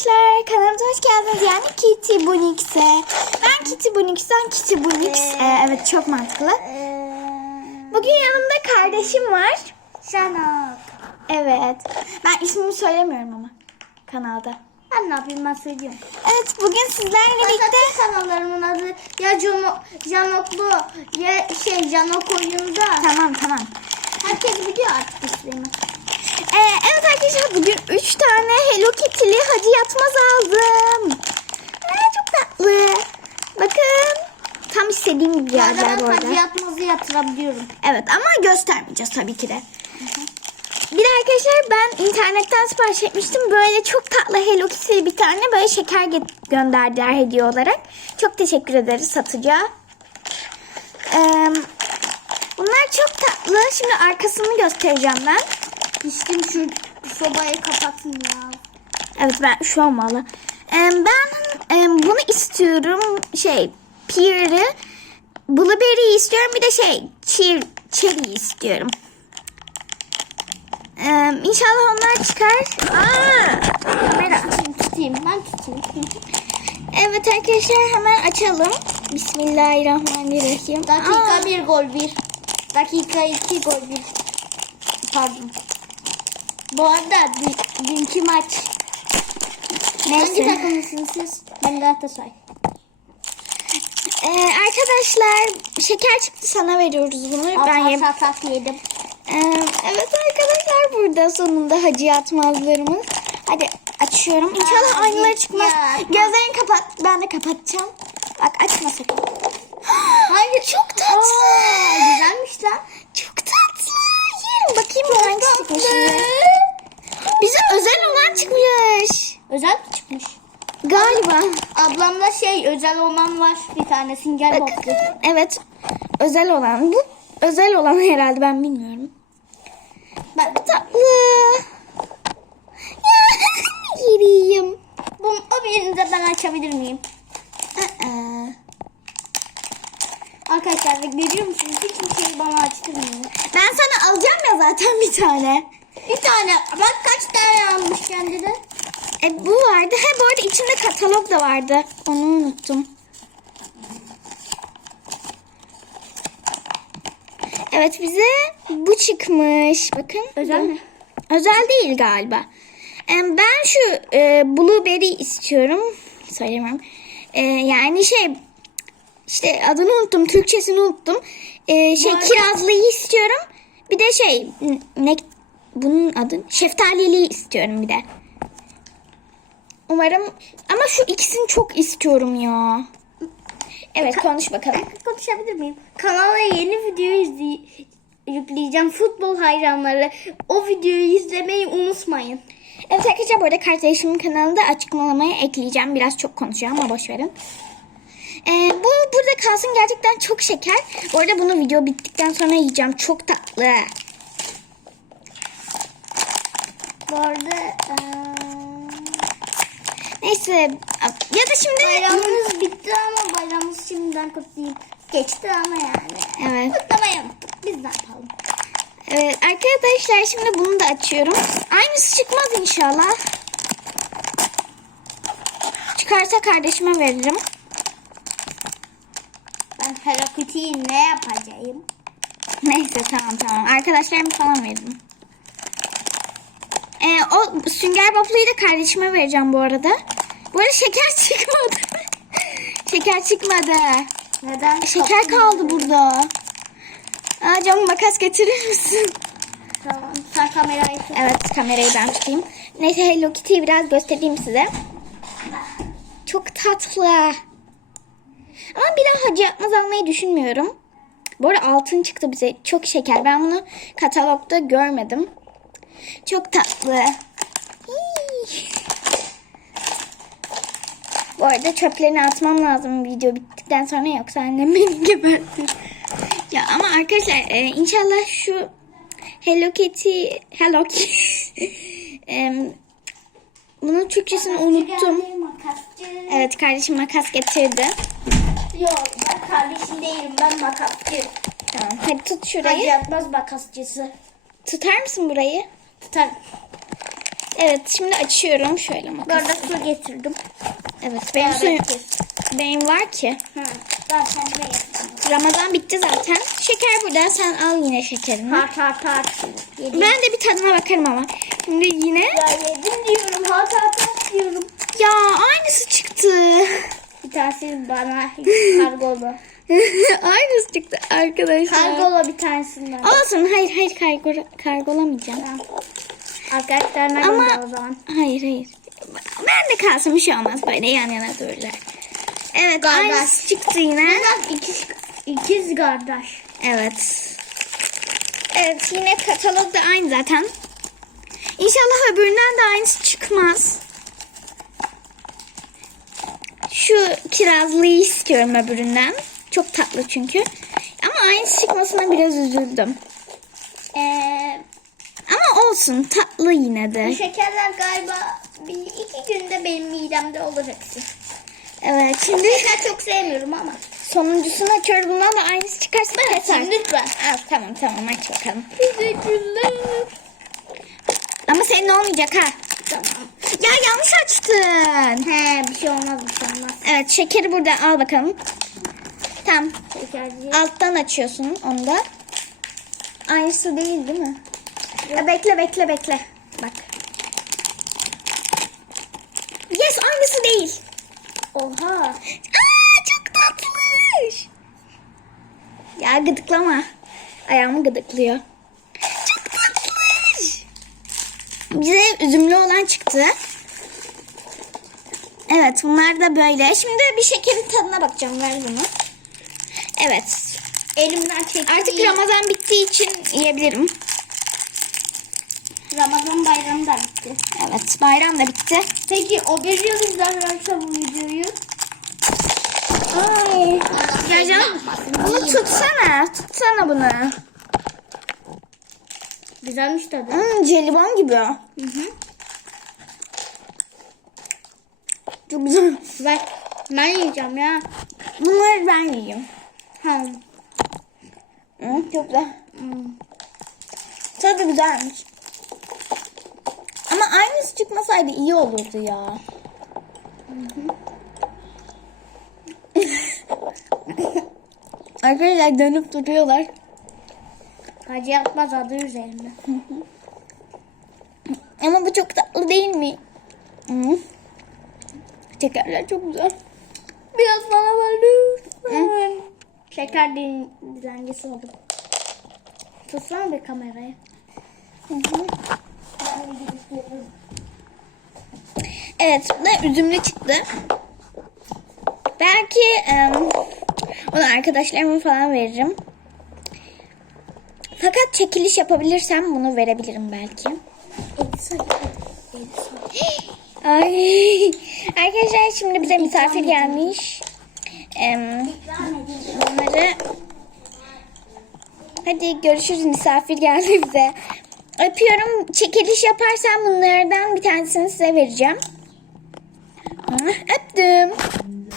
arkadaşlar kanalımıza hoş geldiniz yani Kitty Bunix'e. Ben Kitty Bunix'ten Kitty Bunix. Ee, evet çok mantıklı. Bugün yanımda kardeşim var. Şanok. Evet. Ben ismimi söylemiyorum ama kanalda. Ben ne yapayım ben söylüyorum. Evet bugün sizlerle birlikte kanallarımın adı ya Jono, Janoklu ya şey Janok oyunda. Tamam tamam. Herkes biliyor artık ismimi. Ee, evet arkadaşlar bugün 3 tane Hello Kitty'li Hacı Yatmaz aldım. Ee, çok tatlı. Bakın. Tam istediğim gibi ben bu arada. hacı yatmazı yatırabiliyorum. Evet ama göstermeyeceğiz tabii ki de. Bir de arkadaşlar ben internetten sipariş etmiştim. Böyle çok tatlı Hello Kitty'li bir tane böyle şeker gönderdiler hediye olarak. Çok teşekkür ederiz satıcıya. Ee, bunlar çok tatlı. Şimdi arkasını göstereceğim ben. İçtim şu sobayı kapatın ya. Evet ben şu olmalı. Ben bunu istiyorum. Şey pear'ı. Blueberry istiyorum. Bir de şey cheer, cherry istiyorum. Ee, inşallah onlar çıkar. Aa, kamera. Tutayım, tutayım ben tutayım. Evet arkadaşlar hemen açalım. Bismillahirrahmanirrahim. Dakika Aa, bir gol bir. Dakika iki gol bir. Pardon. Bu arada dün- dünkü maç. Hangi neyse. takımlısınız siz? Ben Galatasaray. Ee, arkadaşlar şeker çıktı sana veriyoruz bunu. Ben Ben yem- atak yedim. Ee, evet arkadaşlar burada sonunda hacı yatmazlarımız. Hadi açıyorum. İnşallah Hacı aynaları çıkmaz. yatmaz. Gözlerini kapat. Ben de kapatacağım. Bak açma sakın. Hayır. Çok tatlı. Aa, güzelmiş lan. Çok tatlı. Yerim bakayım hangisi çıkmış. şimdi. Bize özel olan çıkmış. Özel mi çıkmış? Galiba. Ablamda şey özel olan var bir tane Singer. Bob'lu. Evet. Özel olan. Bu özel olan herhalde ben bilmiyorum. Ben, Tatlı. Ya, Yeriyim. bu, o birini de ben açabilir miyim? Aa. Arkadaşlar görüyor musunuz? Hiç kimseyi bana açtırmıyor. Ben sana alacağım ya zaten bir tane. Bir tane. Bak kaç tane almış kendi de. E bu vardı. He bu arada içinde katalog da vardı. Onu unuttum. Evet bize bu çıkmış. Bakın. Özel Bu- mi? Özel değil galiba. E, Ben şu e, blueberry istiyorum. Söylemiyorum. E, yani şey işte adını unuttum. Türkçesini unuttum. E, şey arada- kirazlıyı istiyorum. Bir de şey ne bunun adı şeftaliliği istiyorum bir de. Umarım ama şu ikisini çok istiyorum ya. Evet konuş bakalım. Konuşabilir miyim? Kanala yeni video yükleyeceğim. Futbol hayranları. O videoyu izlemeyi unutmayın. Evet arkadaşlar bu arada kardeşimin kanalında açıklamaya ekleyeceğim. Biraz çok konuşacağım ama boş verin. Ee, bu burada kalsın gerçekten çok şeker. Bu arada bunu video bittikten sonra yiyeceğim. Çok tatlı. Bu arada eee, Neyse ya da şimdi bayramımız bitti ama bayramımız şimdiden kutlayayım. Geçti ama yani. Evet. Kutlamayalım. Biz ne yapalım? Evet arkadaşlar şimdi bunu da açıyorum. Aynısı çıkmaz inşallah. Çıkarsa kardeşime veririm. Ben Hello Kitty'yi ne yapacağım? Neyse tamam tamam. Arkadaşlarıma falan veririm. Ee, o sünger bobluyu da kardeşime vereceğim bu arada. Bu arada şeker çıkmadı. şeker çıkmadı. Neden? Şeker kaldı burada. Aa, canım makas getirir misin? Tamam. Sen kamerayı tut. Evet kamerayı ben tutayım. Neyse Hello Kitty'yi biraz göstereyim size. Çok tatlı. Ama bir daha hacı yapmaz almayı düşünmüyorum. Bu arada altın çıktı bize. Çok şeker. Ben bunu katalogda görmedim. Çok tatlı. Hii. Bu arada çöplerini atmam lazım video bittikten sonra yoksa annem beni gebertir. Ya ama arkadaşlar e, inşallah şu Hello Kitty Hello Kitty Em, bunun Türkçesini unuttum. Evet kardeşim makas getirdi. Yok ben kardeşim değilim ben makasçı. Tamam. Hadi tut Hacı şurayı. yatmaz makasçısı. Tutar mısın burayı? Tutar. Evet şimdi açıyorum şöyle Bu makas. arada su getirdim. Evet benim suyum, benim var ki. Hı. Zaten ne yaptım? Ramazan bitti zaten. Şeker burada sen al yine şekerini. Tart tart. Yedim. Ben de bir tadına bakarım ama. Şimdi yine Ya yedim diyorum. Ha tart tart diyorum. ya aynısı çıktı. Bir tanesi bana kargolu. aynısı çıktı arkadaşlar. Kargolu bir tanesinden. Olsun hayır hayır kargo, kargolamayacağım. Tamam. Arkadaşlarına Ama- gönder o zaman. Hayır hayır. Ben de kalsın bir şey olmaz böyle yan yana dururlar. Evet Kardeş. aynısı çıktı yine. Bunlar ikiz, ikiz kardeş. Evet. Evet yine katalog da aynı zaten. İnşallah öbüründen de aynısı çıkmaz. Şu kirazlıyı istiyorum öbüründen. Çok tatlı çünkü. Ama aynısı çıkmasına biraz üzüldüm. Ee, Ama olsun tatlı yine bu de. şekerler galiba bir iki günde benim midemde olur hepsi. Evet şimdi Şeker çok sevmiyorum ama. sonuncusunu açıyoruz. Bundan da aynısı çıkarsa da yeter. Lütfen. Al, tamam tamam aç bakalım. Teşekkürler. Ama senin olmayacak ha. Tamam. Ya yanlış açtın. He bir şey olmaz bir şey olmaz. Evet şekeri burada al bakalım. Tamam. Şekerci. Alttan açıyorsun onu da. Aynısı değil değil mi? Ya bekle bekle bekle. Bak. Yes aynısı değil. Oha. Aa çok tatlış. Ya gıdıklama. Ayağımı gıdıklıyor. Çok tatlış. Bize üzümlü olan çıktı. Evet bunlar da böyle. Şimdi bir şekerin tadına bakacağım. Ver bunu. Evet. Elimden çekti. Artık Ramazan bittiği için yiyebilirim. Ramazan bayramı da bitti. Evet bayram da bitti. Peki o veriyor bizden arkadaşlar bu videoyu. Ay. Ya canım bunu tutsana. Tutsana bunu. Güzelmiş tadı. Hmm, jelibon gibi. Hı hı. Çok güzel. Ver. Ben yiyeceğim ya. Bunları ben yiyeyim. Ha. Hmm, çok güzel. Hmm. Tadı güzelmiş. Ama aynısı çıkmasaydı iyi olurdu ya. Arkadaşlar dönüp duruyorlar. Hacı yapmaz adı üzerinde. Ama bu çok tatlı değil mi? Hı. Şekerler çok güzel. Biraz bana ver. Şeker dilencesi oldum. Tutsana bir kamerayı. Hı hı. Evet, bu da üzümlü çıktı. Belki em, onu arkadaşlarıma falan veririm. Fakat çekiliş yapabilirsem bunu verebilirim belki. Ay. Arkadaşlar şimdi bize misafir gelmiş. Bunları Hadi görüşürüz misafir geldi bize. Öpüyorum. Çekiliş yaparsam bunlardan bir tanesini size vereceğim. Öptüm.